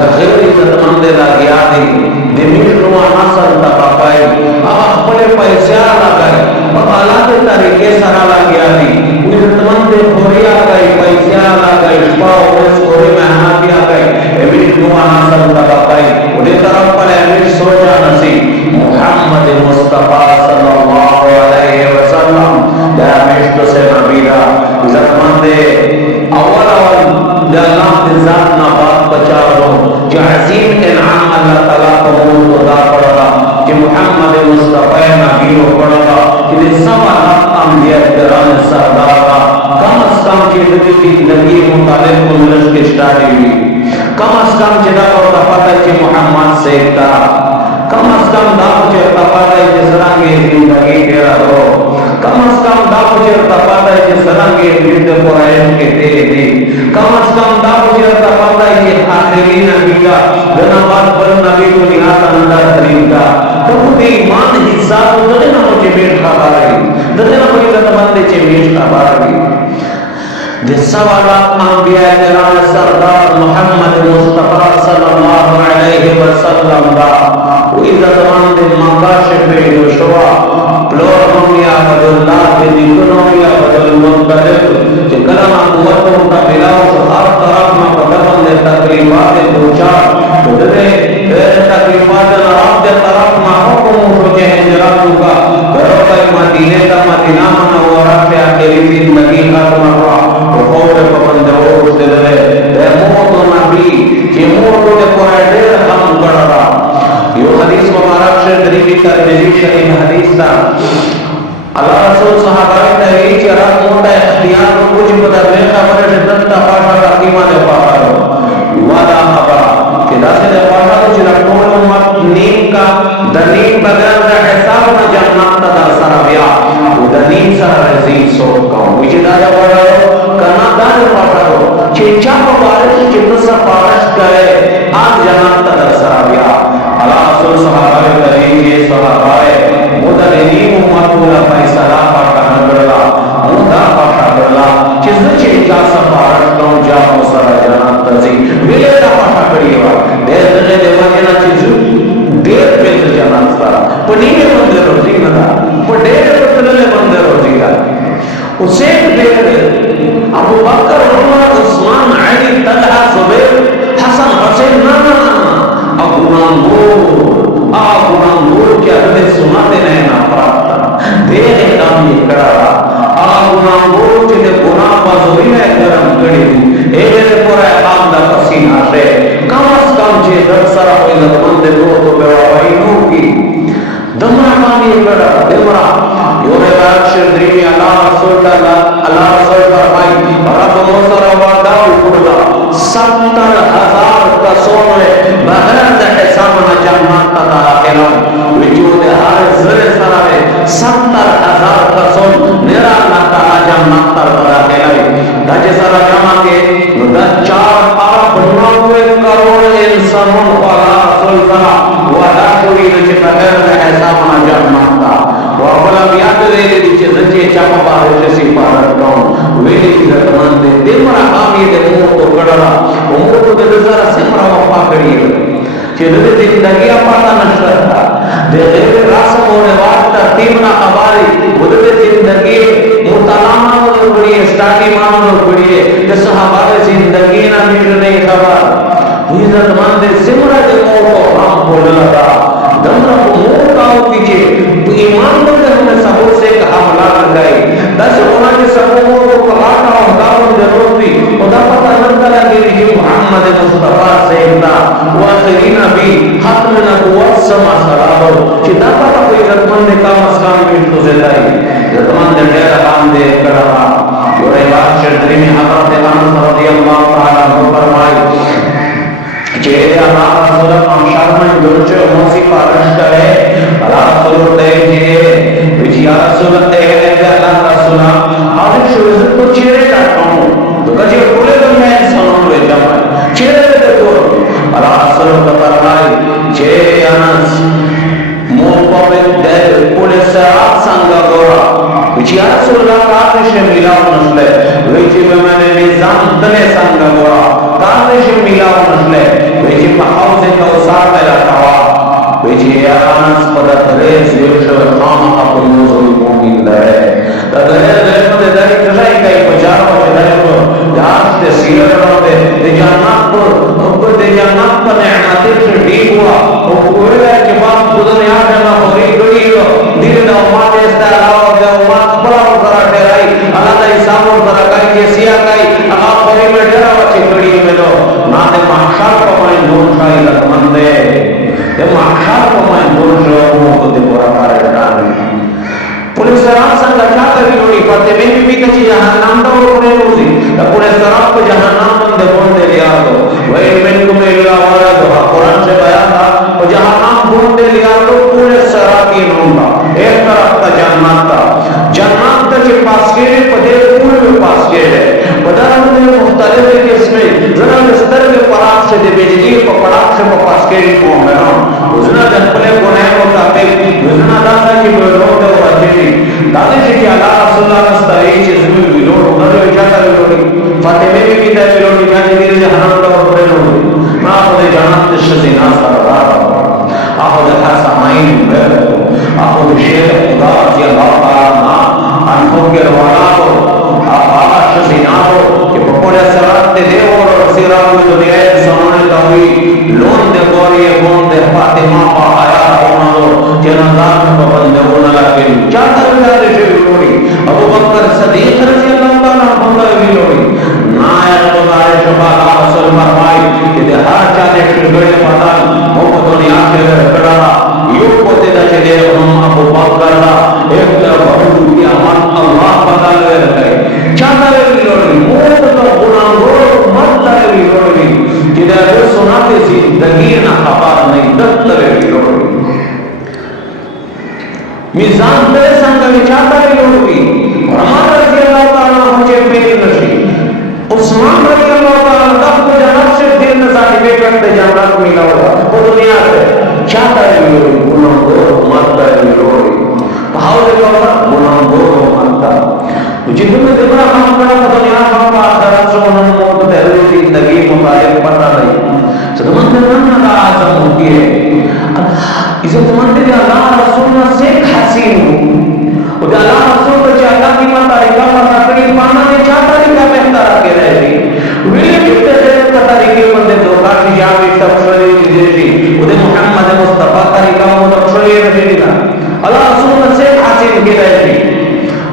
دا غیر عزت مند دا گیا دی دمیش نو نسل تباقائی اپنے پیسے لگائی مقالات طریقے سرا لگیا دی عزت مند خوری آگئی پیسے لگائی شپا اوز خوری محناتی آگئی امیش نو نسل تباقائی انہیں طرف پر امیش سوچا نسی محمد مصطفیٰ صلی اللہ علیہ وسلم دا امیش تو سے نبیدہ عزت مند اول یا اللہ کے ذات نہ بات بچا رہو جو عظیم انعام اللہ تعالیٰ کو مول خدا پڑھا رہا کہ محمد مصطفیٰ نبی ہو پڑھا رہا کہ یہ سب اللہ انبیاء کرام سردار رہا کم از کم چیزی کی زندگی مطالب کو ملش کے شٹاری ہوئی کم از کم چیزا کو تفاتا کہ محمد سے کرا کم از کم دا پچھر تفاتا ہے جس رنگی زندگی کے رہو کم از کم دا پچھر تفاتا ہے جس رنگی زندگی قرآن کے تیرے دی کم از کم دا پچھر تفاتا ہے کہ آخری نبی کا دنبات پر نبی کو نہاتا اندر ترین کا تو خود ایمان حصہ تو دنے نہ مجھے بیٹ خبر رہی دنے نہ مجھے زندبندے چے بیٹ خبر رہی جس سوالات انبیاء کرام سردار محمد مصطفیٰ صلی اللہ علیہ وسلم دا وإذا تمام المقاشف بشوا بلورهم يا عبد الله بدينهم يا عبد المنطلق كلام قوتهم كبلا وهر طرف ما بدلهم للتكليفات الدوشار تدري تكليفات الرب طرف ما حكم وجه هجرتك بروك مدينة مدينة منورة في آخر المدينة مرة وقول بندور تدري موت نبي جموت لقرآن هم قرارا یہ حدیث مبارک شریف ترمذی شریف حدیث تھا اللہ رسول صحابہ نے کہ رات موٹا اختیار کچھ بدلنے کا پر جنت تفاصا تقیمہ دے پاو وعدہ خبر کہ داسے دے پاو کہ رکھول امت نیم کا دنیم بغیر دا حساب نہ جنت دا سرابیا وہ دنیم سر عزیز سوٹ کا مجھے دا پاو کنا دا پاو کہ چاپ بارش جنت سا پارش کرے آج جنت دا سرابیا اللہ رسول صحابہ کریم یہ صحابہ مدرنین امتولا فیصلہ پاکا نگرلا مدہ پاکا نگرلا چیز چیز جا سفارت کون جا مصر جنات تزی ویلے دا پاکا کریوا دیر دنے دے وجنا چیز دیر پیل جنات سارا پنینے بندے روزی ندا پڑیر پتنلے بندے روزی دا حسین دیر ابو بکر عمر عثمان علی طلحہ زبیر حسن حسین نانا ابو نامور کیا ہمیں سناتے نہیں نا پراتا دیکھے کام یہ کرا ابو نامور جنہیں گناہ بازوری میں گرم کری ایلے پورا احام دا پسینہ سے کم از کم چھے در سرا ہوئی لدمند دو تو بیوائی نور کی دمرا کام یہ کرا دمرا یونے باید شردری اللہ رسول فرمائی رب موسر وعداو کردہ 70,000 کا سونے بغیر دے حساب نہ جنت تا داخلہ وجود ہر ذرے سرے 70,000 کا سون میرا اللہ تعالی جنت تا داخلہ دجے سرا جمع کے دا 4.9 کروڑ انسانوں والا رسول صلی وعدہ کوئی نہ بغیر دے حساب نہ جنت تا وابلا بیاد ویلی دی چیز چی چاپا بارے جیسی پارت کون ویلی کی رتمان دے دمرا آمی دے مور کو کڑا مور کو دے دزارا سمرا وفا کری چی دے زندگی پاتا نشتر تھا دے غیر راسم و رواد ترتیب نا خباری وہ دے زندگی مطالعہ و بڑی اسٹاٹی مان و بڑی دے صحابہ زندگی نا میر نہیں خبر یہ رتمان دے سمرا دے مور کو ہم بول لگا دمرا کو مور کاؤ کیجئے تو ایمان بندے ہمیں سبور سے ایک حملہ کر گئی دس ہونا کے سبور کو کہاتا ہوں داون ضرور بھی خدا پتہ لگتا لگے کہ محمد مصطفیٰ سیدنا واخری نبی ختم نبوت سما سرابر کہ دا پتہ کوئی رتمند کام اسکام کی تو زدائی رتمند دیر کام دے کرا جو روایت شردری میں حضرت انس رضی اللہ تعالیٰ عنہ فرمائی چہرے اللہ رسول امشار میں درچے موسی پارش کرے اللہ رسول تیجے وچی رسول تیجے اللہ رسول آدھے شوزت کو چہرے کرتا ہوں تو کچھ پورے دن میں انسانوں لے جمع چہرے دیکھو اللہ رسول کا فرمائی چہرے انس مول پاپت دیر پورے سرات سنگا گورا وچی رسول اللہ کاتش ملاو نشلے وچی میں نے نظام دنے سنگا گورا کاتش ملاو نشلے وچی اللہ ولدھا قرآن سے بیان تھا، اور جہاں ہم ڈھونڈے لیا تو پورے سراکی ڈھونڈا، ایک طرف تا جنات تا، جنات تا چی پاس کے پدے پورے پاس کے ہے، بدر میں مختلف قسمیں ذرا بستر کے پراک سے دے بجلی پراک سے پاس کے قوم ہے نا جنپلے گناہ کو تاکہ وزنا داتا کی بلوٹ اور اجلی دانے سے کہ اللہ رسول اللہ نستعی چیز میں بلوٹ ہونا جو اجازہ بلوٹی فاطمے بھی بیتا ہے بلوٹی جانے دیر سے حرم کا وقت بلوٹی نا خود جانت تشتی ناس کردار آخود حسامین بیر آخود شیخ خدا رضی اللہ تعالیٰ نا انفوں کے روالہ کو آخا شسی نا ہو کہ پپوڑے سرات تے دے اور سیرہ کوئی دنیا ہے سمانے تاوی لون دے گوری گون دے فاطمہ پا آیا ہونا دو جنازات میں پبندے ہونا لگے چاہتا ہے دے چھے لوڑی ابو بکر صدیق رضی اللہ تعالیٰ بندہ بھی لوڑی نائر بزار شبال آسل مرمائی کہ دے ہر چاہتے شگڑے پتال محمد دنیا کے کڑانا یوں پوتے دا چھے دے ہم ابو بکر دا ایک در بہت کی امان اللہ پتا لے رکھے چاہتا ہے بھی لوڑی موت تو گناہ گو مرتا ہے بھی لوڑی جدہ جو سناتے زندگی نہ خبر نہیں دفتر بھی لوڑی میزان تے سنگا چاہتا ہے لوڑی عمر رضی اللہ تعالیٰ مجھے میری نشی عثمان رضی اللہ تعالیٰ دفت جنب سے دل نظاری بے کرتے جانات ملا ہوگا وہ دنیا سے چاہتا ہے لوڑی گناہ گو مرتا ہے لوڑی بھاؤ دے گا گناہ گو مرتا جنہوں میں دبرا ہم کرا دنیا ہم آدھرات سے انہوں موت تحریل زندگی مطالب پتا نہیں صدمت نمنا دا آزم ہوتی ہے عزت مندی دے اللہ رسول سے حسین ہو دے اللہ رسول کو چاہے اللہ کی ماں تاریخہ پتا کری پانا دے چاہ تاریخہ بہتر آکے رہے گی ویلی کتے دے پتا تاریخی مندے دوکا کی جاوی تفشوری دیجی وہ دے محمد مصطفیٰ تاریخہ وہ تفشوری رہے گی اللہ رسول سے حسین کی رہے گی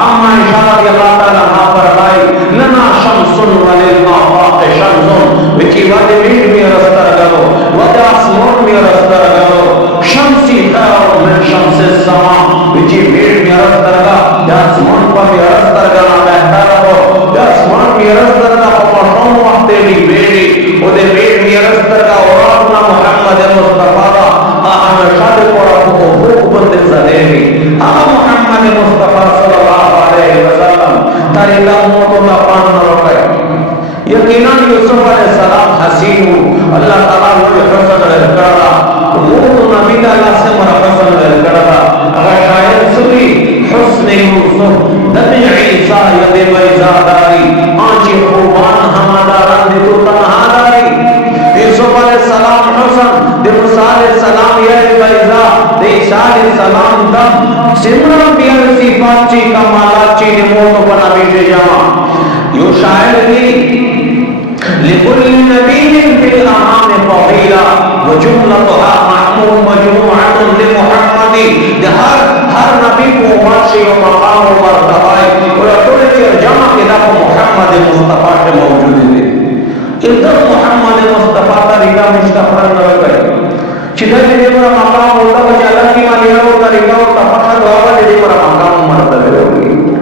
آما اشارہ اللہ تعالیٰ ہاں فرمائی لنا شمسن وللآفاق شمسن وچی وادی میٹ میں رستر گلو وادی آسمون میں رستر گلو شمسی خیر من شمس السماء وچی میٹ میں رستر گا آسمون پر میں رستر گا بہتر ہو آسمون میں رستر گا پمشون وقتے بھی بیڑی وادی میٹ میں رستر گا اور اپنا محمد مصطفیٰ دا آہم شاد پورا کو بھوک بند زدیگی آہم محمد مصطفیٰ صلی اللہ علیہ وسلم تاریخہ موت اللہ پان نہ روکے یقیناً یوسف علیہ السلام حسین ہوں اللہ تعالیٰ مجھے حسن رہ کرا موت نبی اللہ سے مرا حسن رہ کرا اگر شاید سبھی حسن یوسف دمی عیسیٰ ید بیزاداری آنچی خوبان ہماداران دی تو تنہا داری یوسف علیہ السلام حسن دی موسیٰ علیہ السلام ید بیزا دی عیسیٰ علیہ السلام دم سمران بیار صفات چی کمالات چی نموتو پر نبی سے جمع یو شاعر دی لکل نبی فی الامام فضیلہ وجملتها محمود مجموعات لمحمدی ہر نبی کو مرشی و مقام و مرتبائی اور اکڑے چیر جمع کے دفع محمد مصطفیٰ کے موجود ہے ادھر محمد مصطفیٰ کا ریکا مصطفیٰ نہ کرے چیدہ جدی مرا مقام ہوتا بچے اللہ کی مالیہ ہوتا ریکا ہوتا پخا دعا جدی مرا مقام مرتبہ ہوگی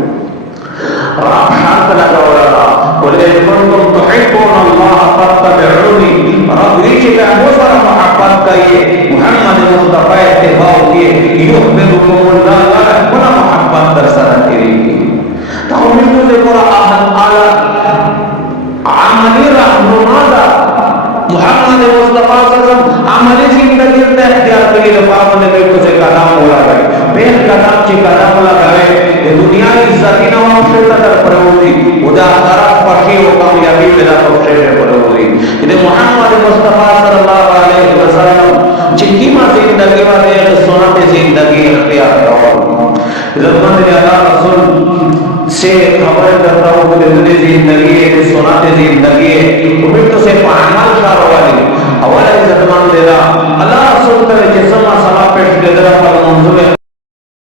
اور آپ شانت لگا ہو رہا وَلَئِن كُنتُمْ تُحِبُّونَ اللَّهَ فَاتَّبِعُونِي رب یہ کہ وہ سارا محبت کریے محمد مصطفیٰ اتباع کیے یحببکم اللہ بنا محبت در سر کریے تو ہمیں سے پورا اعلی عملی رہنما دا محمد مصطفیٰ صلی اللہ علیہ وسلم عملی زندگی اختیار کریے پاپنے میں کسے قدم ہو گئے بین قدم چی قدم لگائے دنیا عزتی نوام شیطہ در پروزی ادا خراب پشی و کامیابی بدا تفشیش پروزی یہ محمد مصطفیٰ صلی اللہ علیہ وسلم چکی ماں زندگی والے سنت زندگی اختیار کرو ضرورت نے اللہ رسول سے خبر کرتا ہوں کہ دنیا زندگی ہے سنت زندگی ہے تو پھر تو سے پہنال شارو والی اولا عزت مان دے رہا